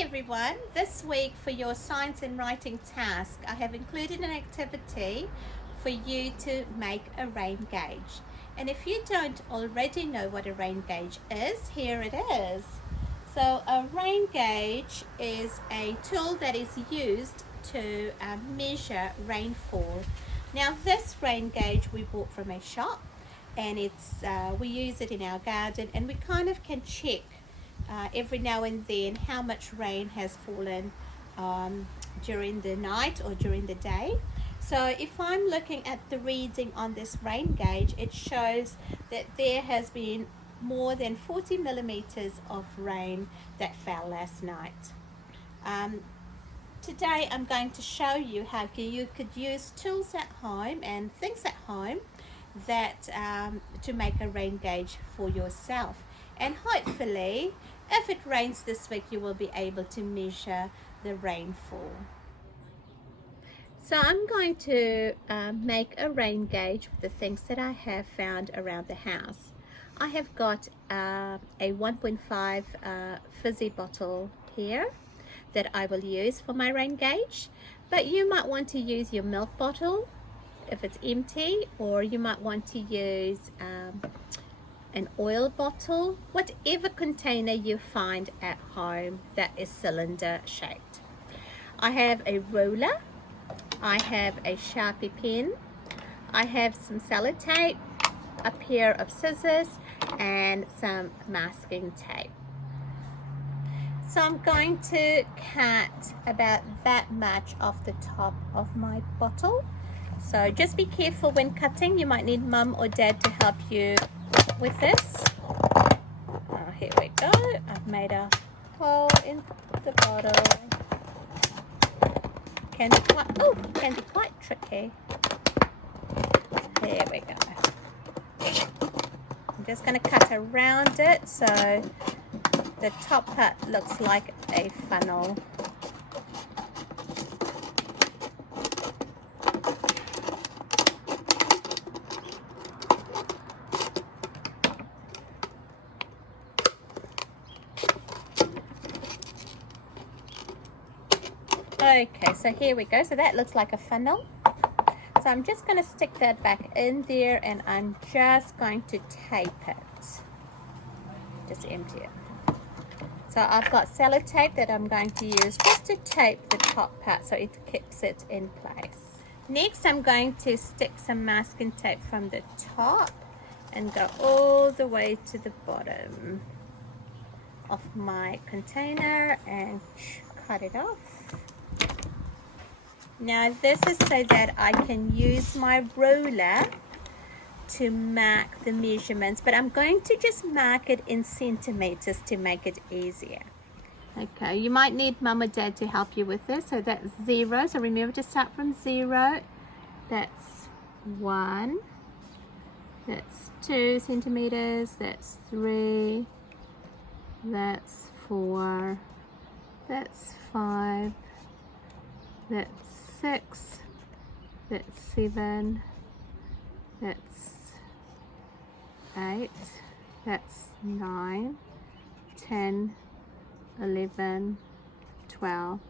everyone, this week for your science and writing task I have included an activity for you to make a rain gauge. And if you don't already know what a rain gauge is, here it is. So a rain gauge is a tool that is used to measure rainfall. Now this rain gauge we bought from a shop, and we use it in our garden, and we kind of can check every now and then how much rain has fallen during the night or during the day. So if I'm looking at the reading on this rain gauge, it shows that there has been more than 40 millimeters of rain that fell last night. Today I'm going to show you how you could use tools at home and things at home that to make a rain gauge for yourself. And hopefully, if it rains this week, you will be able to measure the rainfall. So I'm going to make a rain gauge with the things that I have found around the house. I have got a 1.5 fizzy bottle here that I will use for my rain gauge, but you might want to use your milk bottle if it's empty, or you might want to use an oil bottle, whatever container you find at home that is cylinder shaped. I have a ruler, I have a Sharpie pen, I have some sellotape, a pair of scissors, and some masking tape. So I'm going to cut about that much off the top of my bottle. So just be careful when cutting. You might need mum or dad to help you with this. Here we go. I've made a hole in the bottle. Can be quite tricky. There we go. I'm just going to cut around it so the top part looks like a funnel. Okay, so here we go. So that looks like a funnel. So I'm just going to stick that back in there, and I'm just going to tape it. Just empty it. So I've got sellotape that I'm going to use just to tape the top part so it keeps it in place. Next, I'm going to stick some masking tape from the top and go all the way to the bottom of my container and cut it off. Now this is so that I can use my ruler to mark the measurements, but I'm going to just mark it in centimeters to make it easier. Okay, you might need mum or dad to help you with this. So that's 0, so remember to start from 0. That's 1, that's 2 centimeters, that's 3, that's 4, that's 5, that's 6, that's 7, that's 8, that's 9, 10, 11, 12,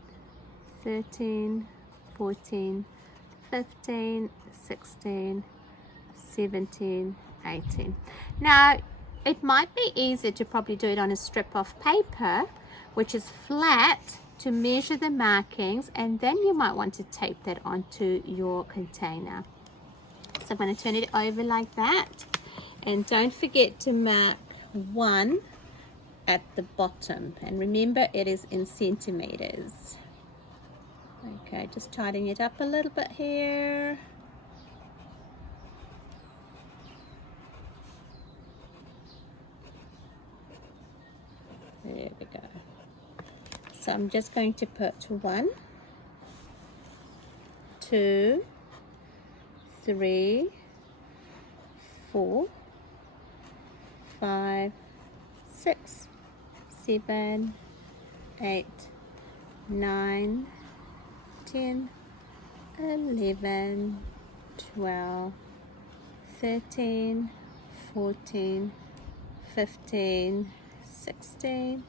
13, 14, 15, 16, 17, 18. Now, it might be easier to probably do it on a strip of paper, which is flat, to measure the markings, and then you might want to tape that onto your container. So I'm going to turn it over like that, and don't forget to mark 1 at the bottom, and remember it is in centimeters. Okay, just tidying it up a little bit here. There we go. So I'm just going to put 1, 2, 3, 4, 5, 6, 7, 8, 9, 10, 11, 12, 13, 14, 15, 16,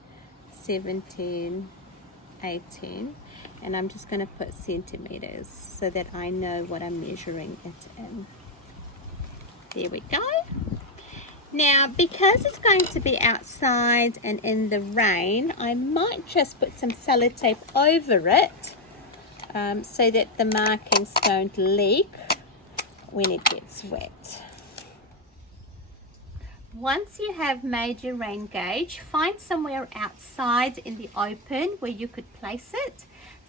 17, 18, and I'm just going to put centimeters so that I know what I'm measuring it in. There we go. Now, because it's going to be outside and in the rain, I might just put some sellotape over it so that the markings don't leak when it gets wet. Once you have made your rain gauge, find somewhere outside in the open where you could place it.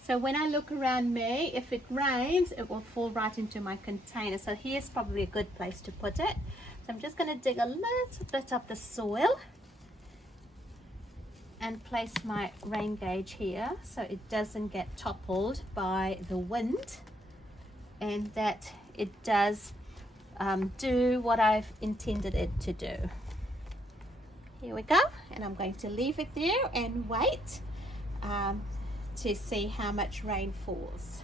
So when I look around me, if it rains, it will fall right into my container. So here's probably a good place to put it. So I'm just going to dig a little bit of the soil and place my rain gauge here so it doesn't get toppled by the wind, and that it does do what I've intended it to do. Here we go, and I'm going to leave it there and wait to see how much rain falls.